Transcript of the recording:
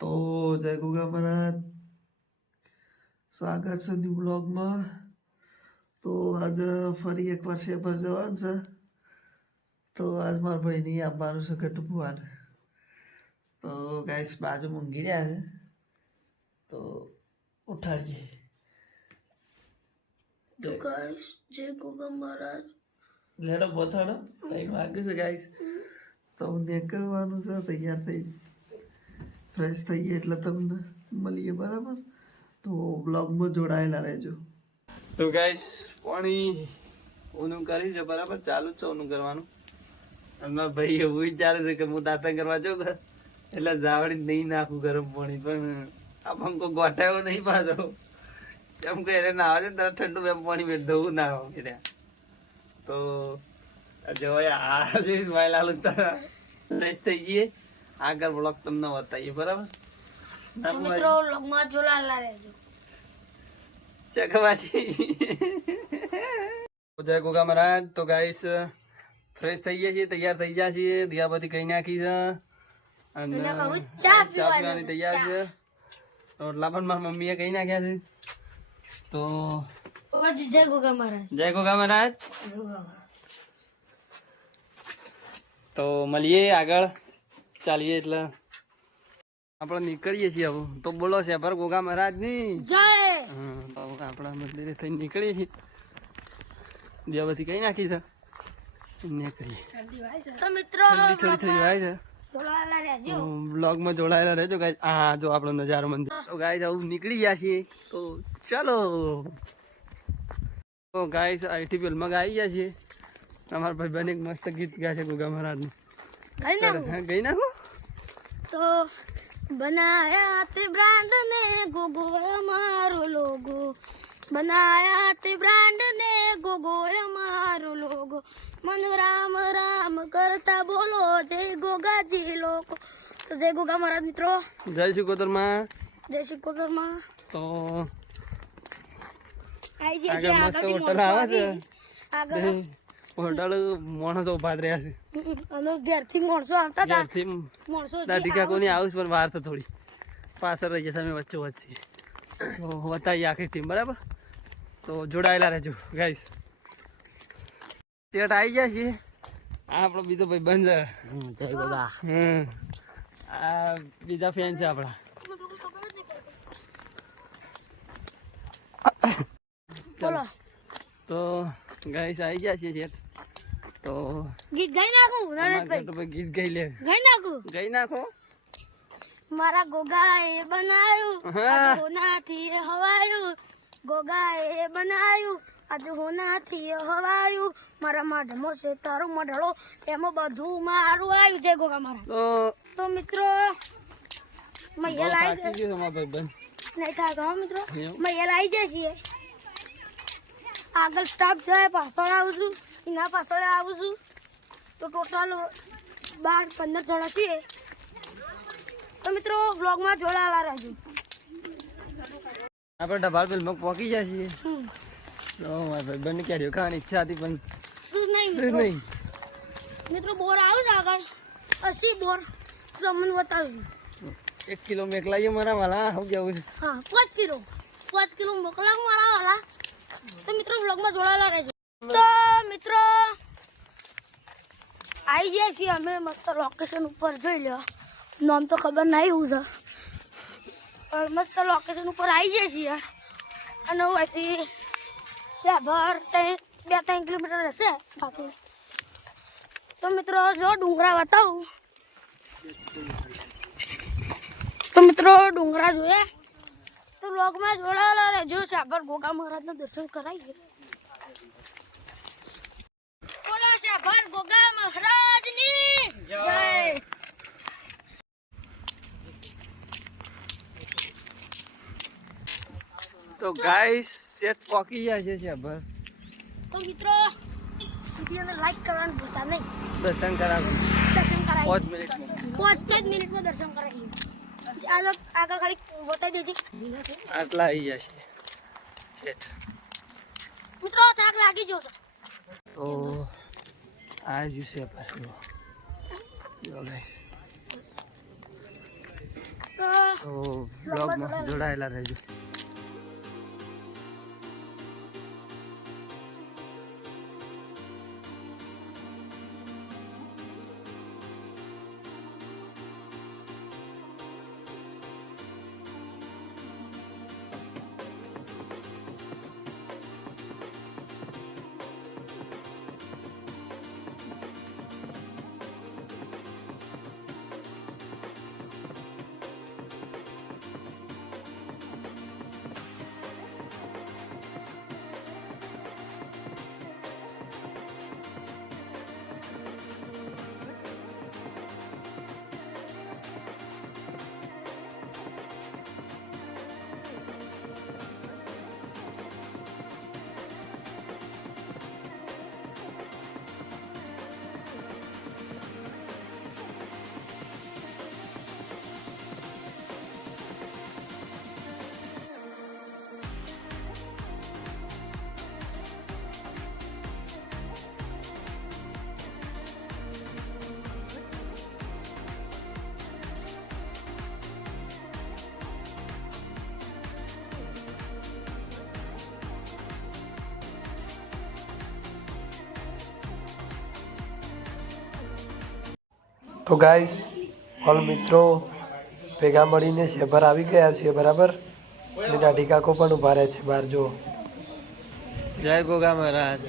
તો જય ગોગા મહારાજ, સ્વાગત છે ન્યુ બ્લોગમાં. તો આજે ફરી એકવાર શેપર જવાનું છે. તો આજ મારા ભાઈ નહીં આવવાનું છે ગટુભવાને. તો ગાઈસ બાજુ ઊંઘી રહ્યા છે, તો ઉઠાડીએ. તો ગાઈસ જય ગોગા મહારાજ. લેડો બતાડો 3 વાગે છે ગાઈસ. તો નીકળવાનું છે, તૈયાર થઈ ફ્રેશ થઈએ એટલે તમને મળીએ, બરાબર? તો બ્લોગમાં જોડાયેલા રહેજો. તો ગાઈસ પાણી ઓનું કરી છે, બરાબર? ચાલુ જ છે ઓનું કરવાનું. અને ભાઈ એવું વિચારે છે કે હું દાંતણ કરવા જાઉં એટલે જાવડી નહીં નાખું ગરમ પાણી, પણ આ પંખો ગોઠાયો નહીં પાછો. એમ કે એને નાવા છે ને ઠંડુ એમ પાણી મેં દઉં ના આવે. તો જો આ જે વાયલાલ ફ્રેશ થઈ જઈએ, આગળ બ્લોગ તમને બતાવીએ, બરાબર? મિત્રો વ્લોગમાં જોડાયેલા રહેજો. ચકવાજી જય ગોગા મહારાજ. તો ગાઈસ ફ્રેશ થઈ ગયા છીએ, તૈયાર થઈ ગયા છીએ. દિયાબત્તી કઈ નાખી છે અને ચા પીવાની તૈયાર છે. રોટલા પણ મારી મમ્મીએ કઈ નાખ્યા છે. તો જય ગોગા મહારાજ. જય ગોગા મહારાજ. તો મળીએ આગળ ચાલીએ એટલે આપણે નીકળીએ છીએ. હવે તો બોલો છે પર ગોગા મહારાજ ની જય. તો આપણા મંદિરે થઈને નીકળીએ છીએ. દિયાબત્તી કઈ નાખી છે, નીકળીએ. તો મિત્રો થોડી થોડી વાય છે. જોડાયેલા રહેજો. બ્લોગમાં જોડાયેલા રહેજો ગાઈસ. હા જો આપણો નજારો મંદિર. તો ગાઈસ આવું નીકળી ગયા છીએ, તો ચાલો. તો ગાઈસ ITPL માં આવી ગયા છીએ. અમારા ભાઈ બને મસ્ત ગીત ગયા છે ગોગા મહારાજનું. ગઈ નાખો. તો બનાયા તે બ્રાન્ડ ને ગોગો અમારો લોગો, બનાયા તે બ્રાન્ડ ને ગોગો અમારો લોગો, મન રામ રામ કરતા બોલો જય ગોગાજી લોકો. તો જય ગોગા મહારાજ મિત્રો. જય શિકોતરમાં. જય શિકોતરમાં. તો આઈ જશે આગળ મસ્ત હોટલ આવે છે. આગળ હોટલ માણસો ઉભા રહ્યા છે. અને ઘેરથી માણસો આવતા હતા. ઘેરથી માણસો દાઢીકા કોની આવું પણ વાર તો થોડી પાછળ રહી જશે, અમે વચ્ચે વચ્ચે. તો બતાવીએ આખી ટીમ, બરાબર? તો જોડાયેલા રહેજો ગાઈસ. ચેટ આવી ગયા છીએ. આ આપણો બીજો ભાઈ બંધ છે. જય ગોગા. આ બીજા ફેન છે આપણા. બોલો. તો ગાઈસ આવી ગયા છીએ ચેટ. તો ગીત ગાઈ નાખું નરેશભાઈ. તો ગીત ગાઈ લે. ગાઈ નાખું. ગાઈ નાખો. મારા ગોગા એ બનાવ્યું, હા. હોનાથી હવાયું. ગોગા એ બનાવ્યું, આજે હોનાથી હવાયું. મારા માઢમો છે તારો મઢળો, એમાં બધું મારું આવ્યું. જય ગોગા મારા. તો મિત્રો મૈયા લાવી છે. નહીં થાય મિત્રો, મૈયા લાવી જાય છીએ. આગળ સ્ટાફ છે, પાછળ આવું છું, એના પાછળ આવું છું. તો ટોટલ 12-15 જણા છીએ. તો મિત્રો બ્લોગમાં જોડાયેલા રહેજો. આપણે ડબાલ પેલમાં પહોંચી ગયા છીએ. તો મારા ભાઈ બંને ક્યારે ખાવાની ઈચ્છા હતી પણ શું નહીં શું નહીં. મિત્રો બોર આવું છે આગળ 80 બોર તમને બતાવ્યું. 1 કિલો મેકલાઈએ મારા વાલા. હું જવું છે. હા 5 કિલો મોકલાવું મારા વાલા. તો મિત્રો બ્લોગમાં જોડાયેલા રહેજો. તો મિત્રો આવી ગયા છીએ અમે મસ્ત લોકેશન ઉપર. જોઈ લો, નામ તો ખબર નહીં હું છે, પણ મસ્ત લોકેશન ઉપર આવી ગયા છીએ. અને અહીંથી શેભર 2-3 કિલોમીટર હશે બાકી. તો મિત્રો જો ડુંગરા બતાવું. તો મિત્રો ડુંગરા જોયા. તો બ્લોગમાં જોડાયેલા રહેજો. શેભર ગોગા મહારાજના દર્શન કરાવીએ. બોલો શેભર ગોગા મહારાજની જય. તો ગાઈસ સેટ પહોંચી ગયા છે શેભર. તો મિત્રો વિડીયોને લાઈક કરવાનું ભૂલતા નહીં. દર્શન કરાવો. દર્શન કરાવીએ 5 મિનિટમાં. 5 જ મિનિટમાં દર્શન કરાવીએ. આગળ ખાલી બતાવી દેજે. આટલા આવી ગયા છે સેટ. મિત્રો થાક લાગી જશે. તો આ જ શેભર જો ગાઈસ. તો તો બ્લોગમાં જોડાયેલા રહેજો. તો ગાઈસ ઓલ મિત્રો ભેગા મળીને શેભર આવી ગયા છે બરાબર. અને દાઢી કાકો પણ ઊભા રહે છે બહાર. જો જય ગોગા મહારાજ.